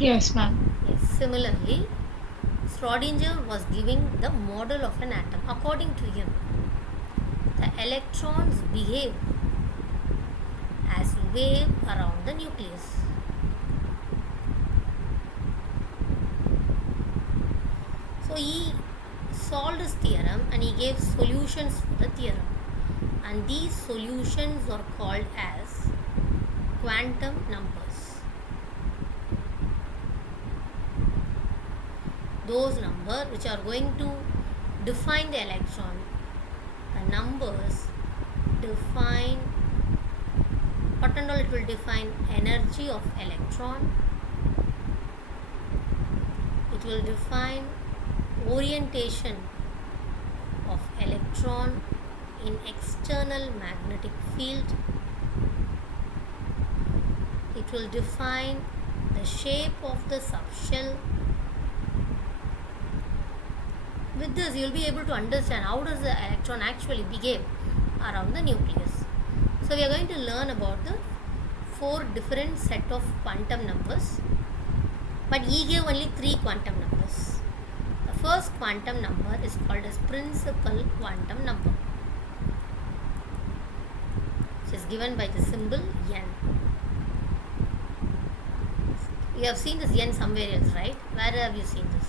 Yes, ma'am. Yes. Similarly, Schrodinger was giving the model of an atom. According to him, the electrons behave as wave around the nucleus. So he solved his theorem and he gave solutions for the theorem. And these solutions are called as quantum numbers. Those numbers which are going to define the electron, the numbers define what and all, it will define energy of electron, it will define orientation of electron in external magnetic field, it will define the shape of the subshell. With this, you will be able to understand how does the electron actually behave around the nucleus. So we are going to learn about the 4 different set of quantum numbers, but he gave only 3 quantum numbers. The first quantum number is called as principal quantum number, which is given by the symbol n. You have seen this n somewhere else, right? Where have you seen this?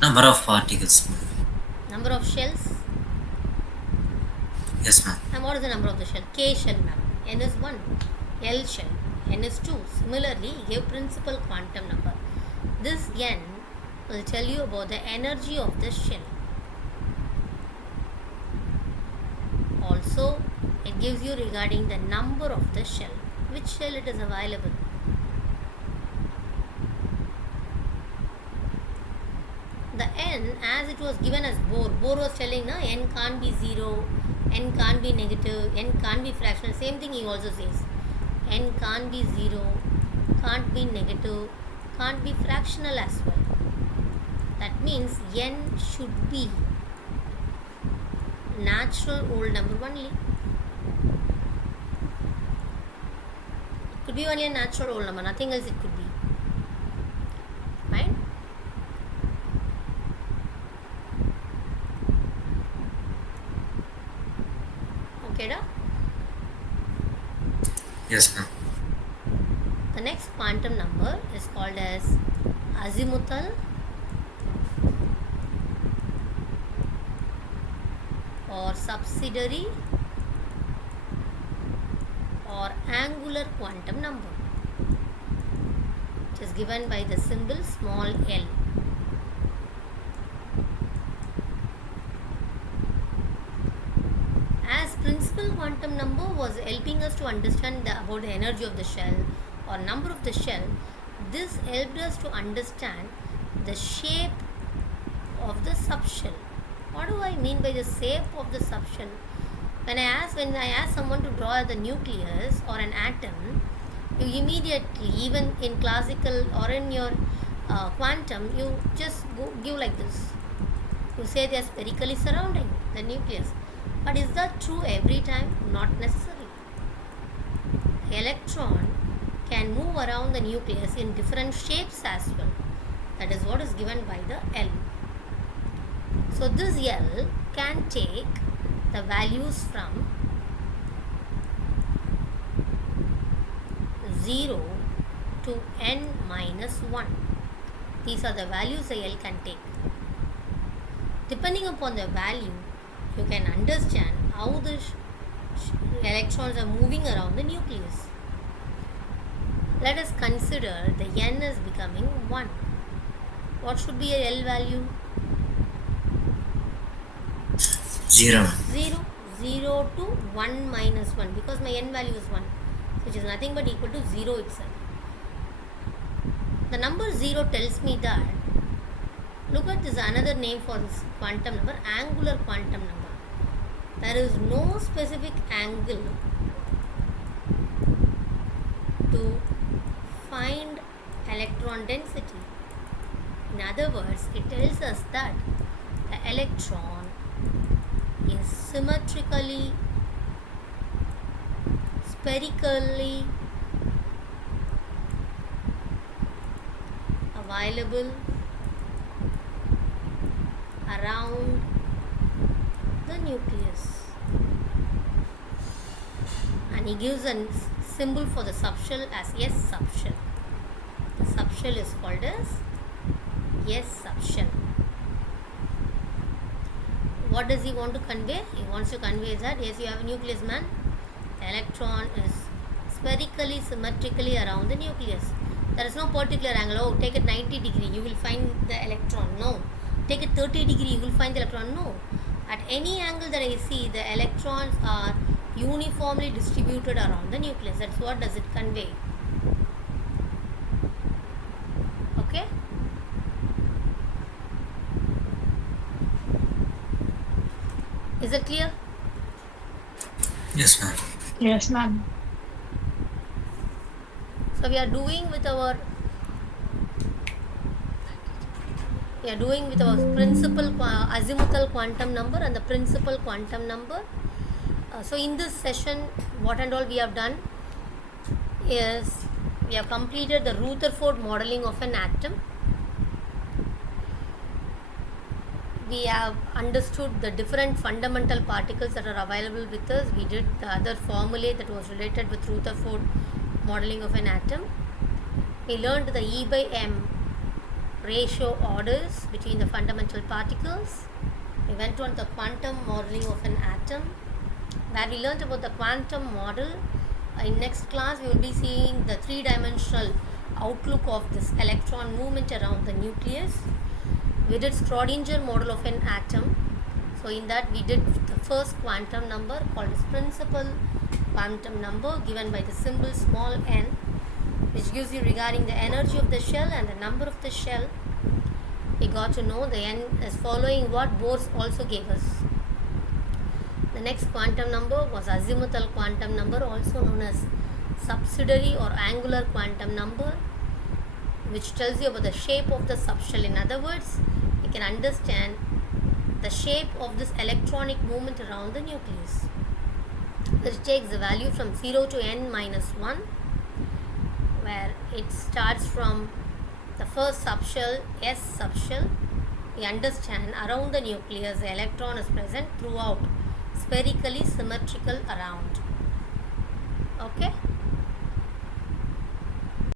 Number of particles. Number of shells. Yes, ma'am. And what is the number of the shell? K shell, ma'am. N is 1. L shell. N is 2. Similarly, he gave principal quantum number. This n will tell you about the energy of the shell. Also, it gives you regarding the number of the shell, which shell it is available. The n, as it was given as Bohr was telling, na, n can't be 0, n can't be negative, n can't be fractional. Same thing he also says. N can't be 0, can't be negative, can't be fractional as well. That means n should be natural whole number only. It could be only a natural whole number, nothing else it could be. Fine? Okay, da? Yes, ma'am. The next quantum number is called as azimuthal or subsidiary or angular quantum number, which is given by the symbol small l. As principal quantum number was helping us to understand about the energy of the shell or number of the shell, this helped us to understand the shape of the subshell. What do I mean by the shape of the subshell? When I ask someone to draw the nucleus or an atom, you immediately, even in classical or in your quantum, you just give like this. You say they are spherically surrounding the nucleus. But is that true every time? Not necessarily. Electron can move around the nucleus in different shapes as well. That is what is given by the L. So this L can take the values from 0 to n minus 1. These are the values the L can take. Depending upon the value, you can understand how the electrons are moving around the nucleus. Let us consider the n is becoming 1. What should be a L value? 0. 0. 0 to 1 minus 1, because my n value is 1, which is nothing but equal to 0 itself. The number 0 tells me that, look at this, another name for this quantum number, angular quantum number. There is no specific angle to find electron density. In other words, it tells us that the electron is symmetrically, spherically available around the nucleus, and he gives a symbol for the subshell as S subshell. The subshell is called as S subshell. What does he want to convey? He wants to convey that yes, you have a nucleus, man. The electron is spherically symmetrically around the nucleus. There is no particular angle. Oh, take it 90 degree, you will find the electron. No. Take it 30 degree, you will find the electron. No. At any angle that I see, the electrons are uniformly distributed around the nucleus. That's what does it convey. Okay. Is it clear? Yes, ma'am. Yes, ma'am. So we are doing with our principal azimuthal quantum number and the principal quantum number. So in this session, what and all we have done is we have completed the Rutherford modeling of an atom. We have understood the different fundamental particles that are available with us. We did the other formulae that was related with Rutherford modeling of an atom. We learned the E by M ratio orders between the fundamental particles. We went on the quantum modeling of an atom, where we learned about the quantum model. In next class, we will be seeing the three-dimensional outlook of this electron movement around the nucleus. We did Schrodinger model of an atom. So in that we did the first quantum number called as principal quantum number, given by the symbol small n, which gives you regarding the energy of the shell and the number of the shell. We got to know the n is following what Bohr also gave us. The next quantum number was azimuthal quantum number, also known as subsidiary or angular quantum number, which tells you about the shape of the subshell. In other words, you can understand the shape of this electronic movement around the nucleus. It takes the value from 0 to n minus 1, where it starts from the first subshell, S subshell. We understand around the nucleus the electron is present throughout, spherically symmetrical around. Okay.